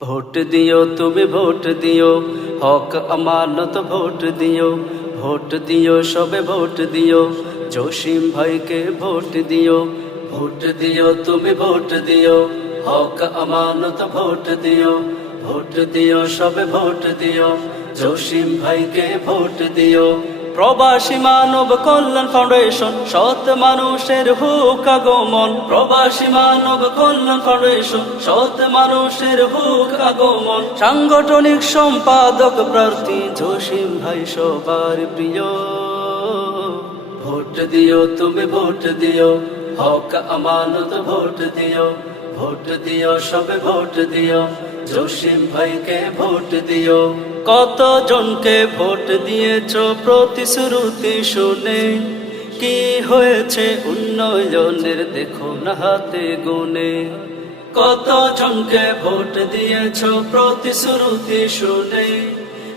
Vote দিও তুমি vote দিও, হক আমানত ভোট দিও। ভোট দিও সবে ভোট দিও, জসিম ভাইকে ভোট দিও। ভোট দিও তুমি ভোট দিও, হক আমানত ভোট দিও। ভোট দিও সবে ভোট দিও, জসিম ভাইকে ভোট দিও। প্রবাসী মানব কল্যাণ ফাউন্ডেশন, সৎ মানুষের হুক আগমন। প্রবাসী মানব কল্যাণ ফাউন্ডেশন, সৎ মানুষের হুক আগমন। সাংগঠনিক সম্পাদক প্রার্থী জসিম ভাই সবার প্রিয়। ভোট দিও তুমি ভোট দিও, হক আমানত ভোট দিও। ভোট দিও সবে ভোট দিও, জসিম ভাইকে ভোট দিও। কত জনকে ভোট দিয়েছো প্রতিশ্রুতি শুনে, কি হয়েছে উন্নয়নের দেখো না হাতে গুনে। কত জনকে ভোট দিয়েছো প্রতিশ্রুতি শুনে,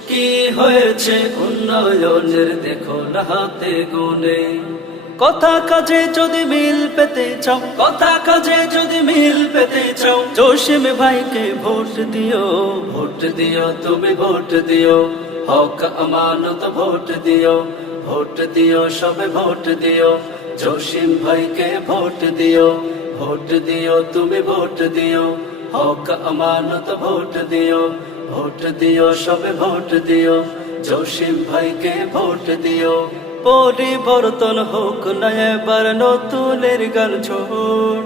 কি হয়েছে উন্নয়নের দেখো না হাতে গুনে। কথা কাজে যদি মিল পেতে চাও, কথা কাজে যদি মিল পেতে চাও, জসিম ভাইকে ভোট দিও। ভোট দিও তুমি ভোট দিও, হক আমানত ভোট দিও। ভোট দিও সবে ভোট দিও, জসিম ভাইকে ভোট দিও। ভোট দিও তুমি ভোট দিও, হক আমানত ভোট দিও। ভোট দিও সবে ভোট দিও, জসিম ভাইকে ভোট দিও। পরিবর্তন হোক না এবার নতুনের গান ছোট,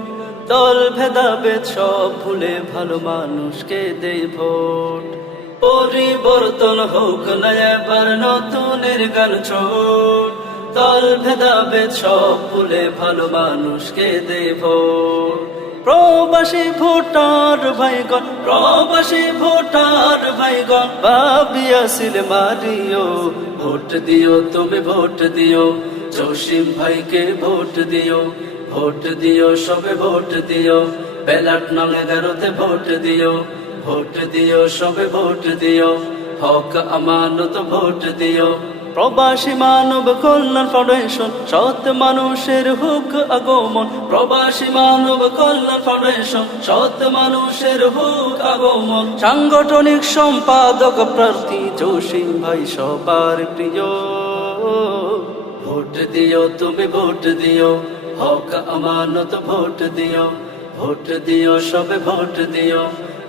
দল ভেদাভেদ সব ভুলে ভালো মানুষকে দেই ভোট। পরিবর্তন হোক না এবার নতুনের গান ছোট, দল ভেদাভেদ সব ভুলে ভালো মানুষকে দেই ভোট। প্রবাসী ভোটার ভাইগণ, প্রবাসী ভোটার ভাইগণ, ভাবিয়াছিল মারিও। ভোট দিও তুমি ভোট দিও, জসিম ভাইকে ভোট দিও। ভোট দিও সবে ভোট দিও, ব্যালট নং 11-তে ভোট দিও। ভোট দিও সবে ভোট দিও, হক আমানত ভোট দিও। প্রবাসী মানব কল্যাণ ফাউন্ডেশন, সৎ মানুষের হুক আগমন। প্রবাসী মানব কল্যাণ ফাউন্ডেশন, সৎ মানুষের হুক আগমন। সাংগঠনিক সম্পাদক প্রার্থী জসিম ভাই সবার প্রিয়। ভোট দিও তুমি ভোট দিও, হক আমানত ভোট দিও। ভোট দিও সবে ভোট দিও,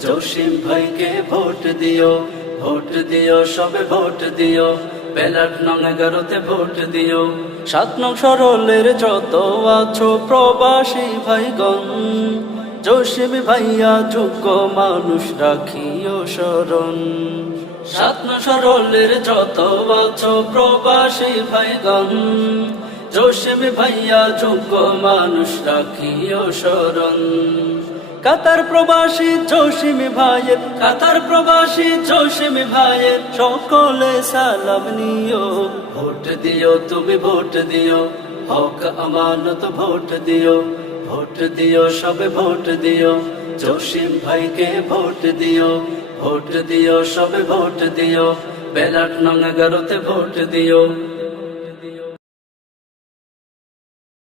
জসিম ভাইকে ভোট দিও। ভোট দিও সবে ভোট দিও, ব্যালট নং 11-তে ভোট দিও। 7 নং সরলের যত আছো প্রবাসী ভাইগণ, জসিম ভাইয়া যোগ্য মানুষ রাখিও শরণ। 7 নং সরলের যত আছো প্রবাসী ভাইগণ, জসিম ভাইয়া যোগ্য মানুষ রাখিও শরণ। কাতার প্রবাসী জসিম ভাইয়ের, কাতার প্রবাসী জসিম ভাইয়ের সকলে সালাম নিও। ভোট দিও তুমি ভোট দিও, হক আমানত ভোট দিও। ভোট দিও সবে ভোট দিও, জসিম ভাইকে ভোট দিও। ভোট দিও সবে ভোট দিও, ব্যালট নং 11-তে ভোট দিও।